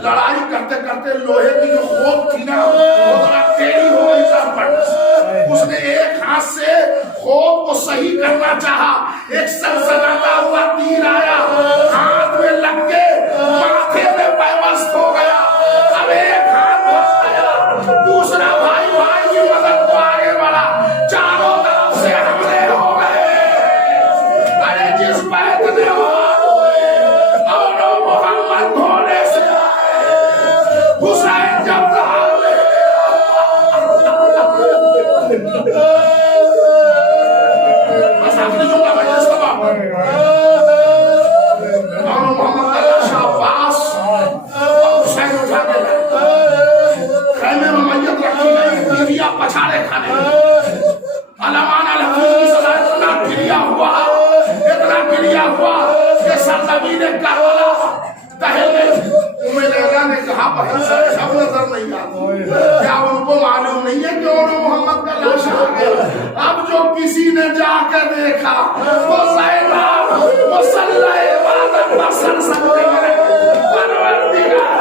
لڑائی کرتے کرتے لوہے کی جو خوب تھی نا وہ ذرا ٹیڑھی ہو گئی سر پر اس نے ایک ہاتھ سے خوب کو صحیح کرنا چاہا ایک سنسناتا ہوا تیر آیا ہاتھ میں لگ کے ماتھے میں پیوست ہو گیا اب ایک ہاتھ بچ گیا دوسرا بھائی بھائی کی مدد کو آگے بڑھا چاروں طرف سے حملے ہو گئے ارے جس بیت نے اور محمد گھوڑے سے آئے حسین جب بس اپنی جملہ مجلس تمام اور محمد اللہ شاہ عباس حسین اٹھا کے خیمے میں میت رکھی گئی بیویاں پچھاڑے کھانے علمان الحفیظ کی سزا اتنا گریا ہوا کہ سرزمین کربلا تہلے لیلا نے کہا پر سب نظر نہیں آتا کیا ان کو معلوم نہیں ہے کہ انہوں محمد کا لاش آ گیا اب جو کسی نے جا کے دیکھا وہ زینب مسلح عبادت پر سر سکتے ہیں پروردگار